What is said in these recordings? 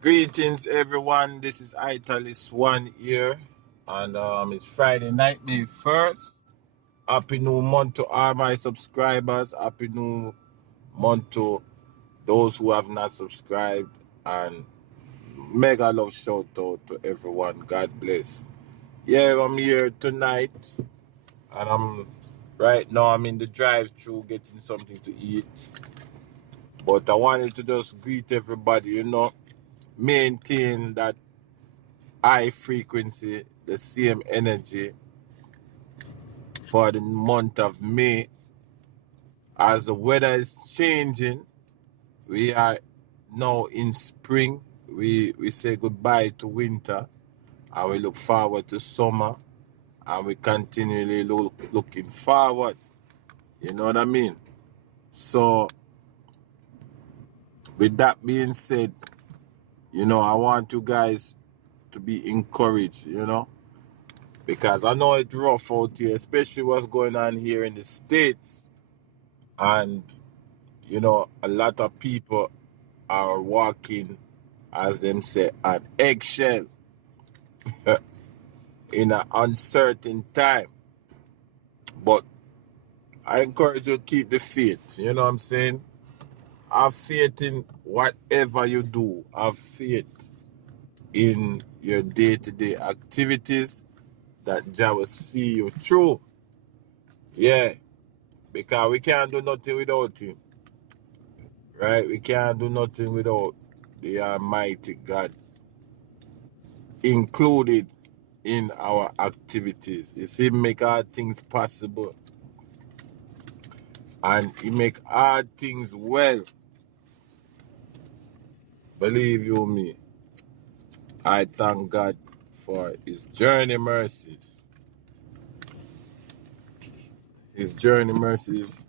Greetings, everyone. This is Italis One here, and it's Friday night, May 1st. Happy new month to all my subscribers. Happy new month to those who have not subscribed, and mega love shout out to everyone. God bless. Yeah, I'm here tonight, and right now I'm in the drive-thru getting something to eat. But I wanted to just greet everybody, maintain that high frequency, the same energy for the month of May. As the weather is changing, we are now in spring. We say goodbye to winter and we look forward to summer, and we continually looking forward. You know what I mean? So with that being said, I want you guys to be encouraged, because I know it's rough out here, especially what's going on here in the States. And, a lot of people are walking, as them say, on eggshell in an uncertain time. But I encourage you to keep the faith, you know what I'm saying? Have faith in whatever you do. Have faith in your day-to-day activities, that Jah will see you through. Yeah, because we can't do nothing without Him. Right? We can't do nothing without the Almighty God included in our activities. It's Him make all things possible, and He make all things well. Believe you me, I thank God for His journey mercies. His journey mercies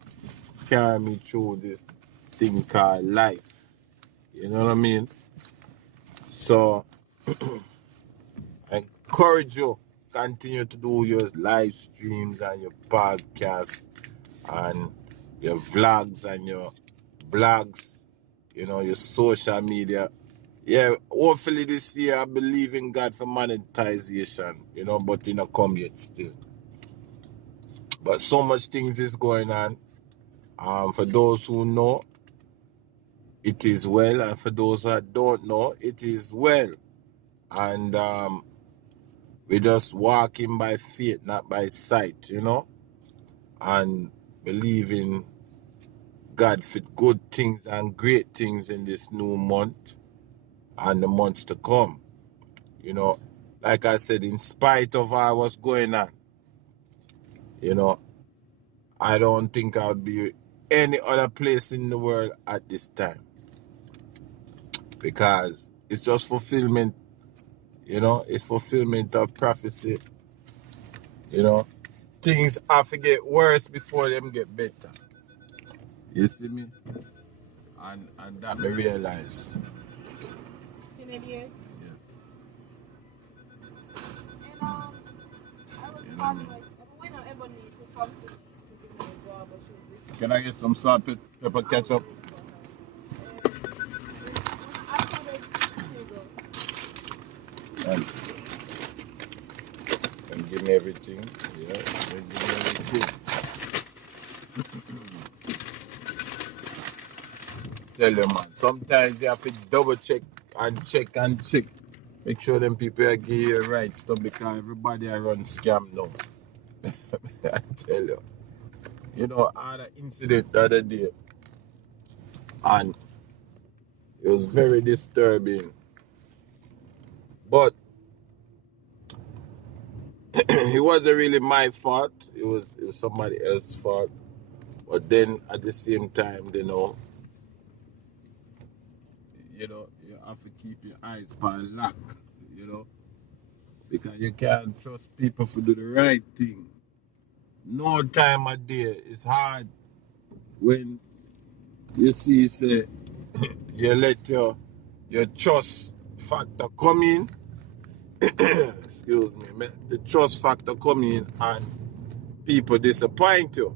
carry me through this thing called life. You know what I mean? So I encourage you, continue to do your live streams and your podcasts and your vlogs and your blogs, your social media. Yeah, hopefully this year I believe in God for monetization, but it not come yet still. But so much things is going on. For those who know, it is well, and for those who don't know, it is well. And we're just walking by faith, not by sight, and believing God for good things and great things in this new month and the months to come. Like I said, in spite of all what's going on, I don't think I would be any other place in the world at this time, because it's just fulfillment, it's fulfillment of prophecy. Things have to get worse before them get better. You see me? And that me realize. Yes. Yes. And I was probably like, when I ever need to come to give me a job or should Can I get some salt, pepper, ketchup? And give me everything. Yeah, give me everything. Tell you, man, sometimes you have to double check and check and check. Make sure them people are give you the right stuff, because everybody are run scam now. I tell you. I had an incident the other day, and it was very disturbing. But it wasn't really my fault. It was somebody else's fault. But then at the same time, you have to keep your eyes on lock, because you can't trust people to do the right thing. No time of day. It's hard when you see, say, you let your trust factor come in. Excuse me. The trust factor come in and people disappoint you,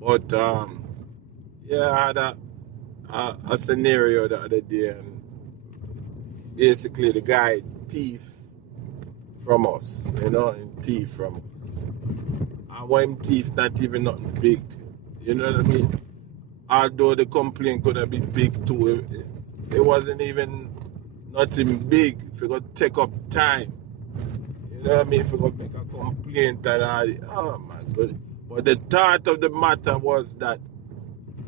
But, yeah, I a scenario the other day, and basically the guy thief from us, him thief from us. And when him thief, not even nothing big, you know what I mean? Although the complaint could have been big too, it wasn't even nothing big. If you could take up time, you know what I mean? If you could make a complaint and oh my God. But the thought of the matter was that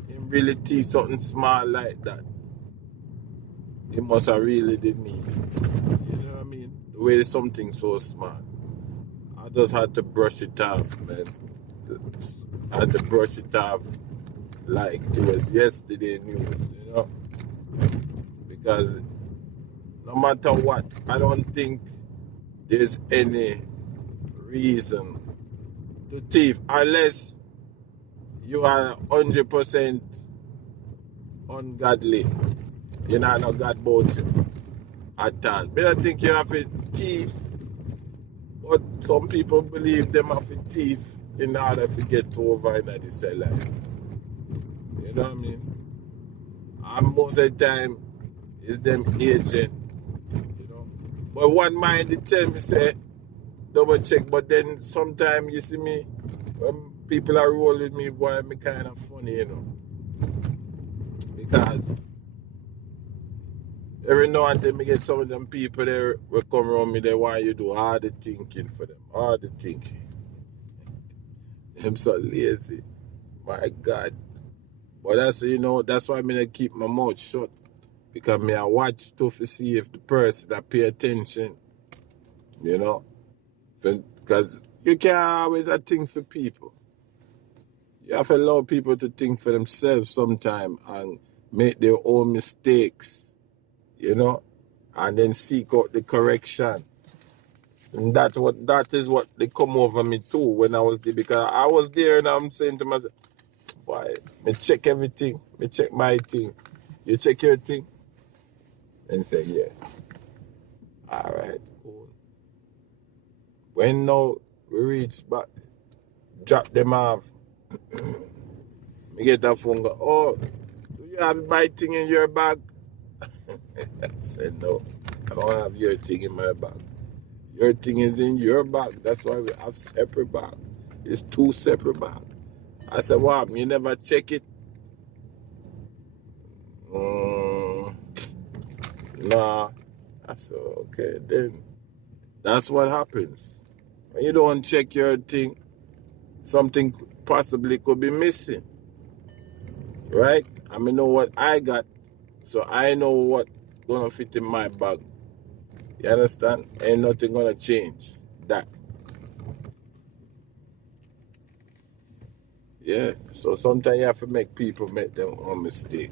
him really thief something small like that. He must have really did need it. You know what I mean? The way something so small. I just had to brush it off, man. I had to brush it off like it was yesterday news, because no matter what, I don't think there's any reason to thief unless you are 100% ungodly. You know, no God about you at all. But I think you have to thief, but some people believe them have to thief in order to get over in this life. You know what I mean? And most of the time, it's them agent, But one mind, they tell me, say, double check. But then sometimes, you see me, when people are rolling with me, boy, me kind of funny, Because every now and then, me get some of them people there will come around me, they want you to do all the thinking for them. All the thinking. I'm so lazy. My God. But that's why I'm going to keep my mouth shut. Because I watch to see if the person that pay attention, Because you can't always think for people. You have to allow people to think for themselves sometimes and make their own mistakes, and then seek out the correction. And that is what they come over me too when I was there. Because I was there and I'm saying to myself, boy, me check everything. Me check my thing. You check your thing? And say, yeah. All right, cool. When now we reach back, drop them off. Me get that phone go, oh, do you have my thing in your bag? I said, no, I don't have your thing in my bag. Your thing is in your bag. That's why we have separate bag. It's 2 separate bags. I said, wow, you never check it? Nah. I said, okay, then that's what happens. When you don't check your thing, something possibly could be missing. Right? I know what I got, so I know what's gonna fit in my bag. You understand? Ain't nothing gonna change that. Yeah, so sometimes you have to make people make their own mistake.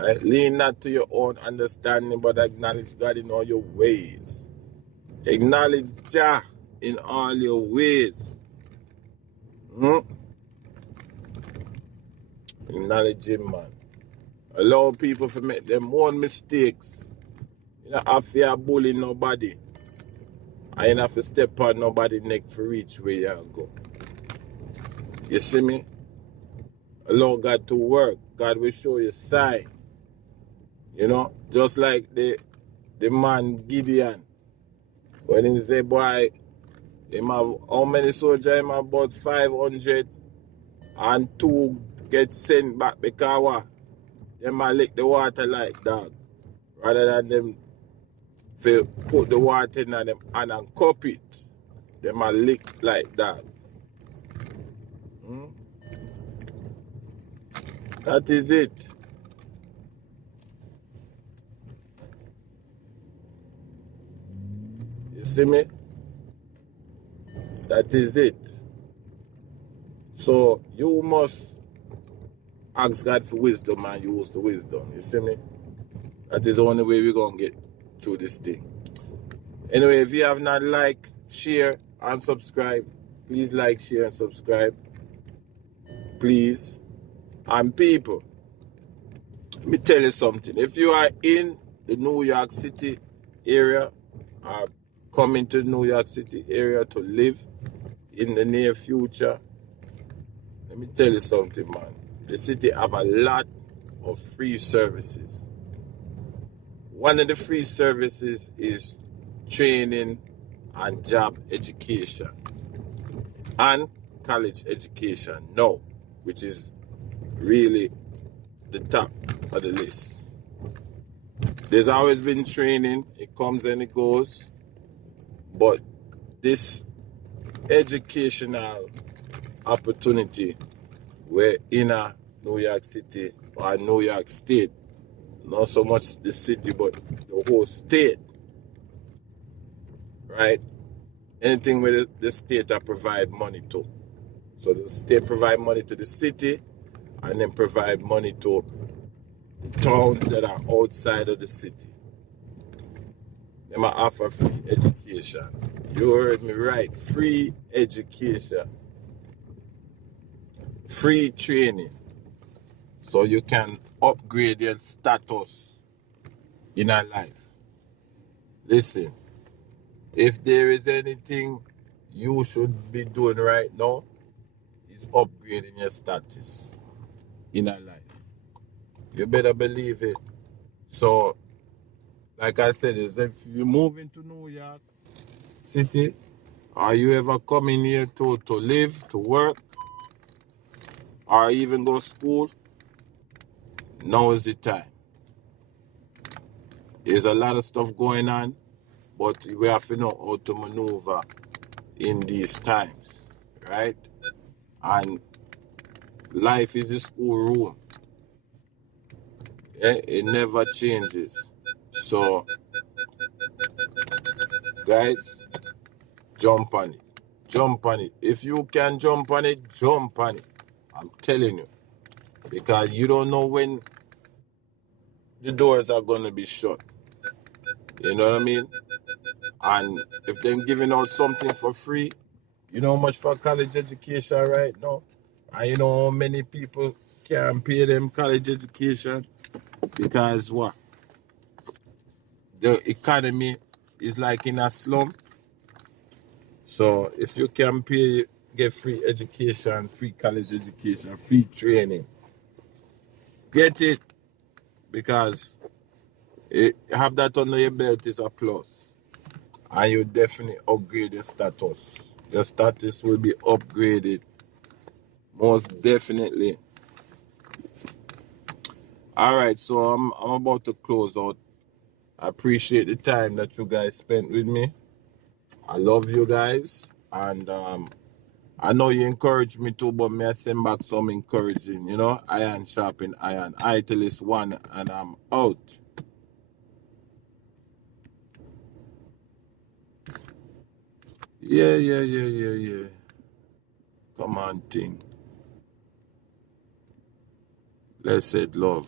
Right? Lean not to your own understanding, but acknowledge God in all your ways. Acknowledge Jah in all your ways. Acknowledge Him, man. Allow people to make their own mistakes. You don't have to bully nobody. I ain't have to step on nobody's neck for reach where you go. You see me? Allow God to work. God will show you sign. Just like the man Gideon. When he say, boy, him have how many soldiers? Him have about 500 and 2 get sent back because what? Them might lick the water like dog. Rather than them put the water in them and cup it. They might lick like that. That is it. You see me? That is it. So you must ask God for wisdom and use the wisdom. You see me? That is the only way we're going to get through this thing. Anyway, if you have not liked, share, and subscribe, please like, share, and subscribe. Please. And people, let me tell you something. If you are in the New York City area or coming to the New York City area to live in the near future, let me tell you something, man. the city have a lot of free services. One of the free services is training and job education and college education now, which is really the top of the list. There's always been training, it comes and it goes, but this educational opportunity, we're in a New York City or New York State, not so much the city, but the whole state, right? Anything with the state that provide money to. So the state provide money to the city and then provide money to towns that are outside of the city. They might offer free education. You heard me right, free education. Free training. So you can upgrade your status in our life. Listen, if there is anything you should be doing right now, is upgrading your status in our life. You better believe it. So, like I said, is if you move into New York City, or you ever come in here to live, to work, or even go to school, now is the time. There's a lot of stuff going on, but we have to know how to maneuver in these times, right? And life is a schoolroom. Yeah? It never changes. So, guys, jump on it. Jump on it. If you can jump on it, jump on it. I'm telling you. Because you don't know when the doors are going to be shut. You know what I mean? And if they're giving out something for free, you know how much for college education right now? And you know how many people can't pay them college education? Because what? The economy is like in a slum. So if you can pay, get free education, free college education, free training, get it. Because have that under your belt is a plus. And you definitely upgrade your status. Your status will be upgraded. Most definitely. Alright, so I'm about to close out. I appreciate the time that you guys spent with me. I love you guys. And I know you encourage me too, but may I send back some encouraging, you know? Iron sharpen iron. I till it's one and I'm out. Yeah. Come on, thing. Let's say love.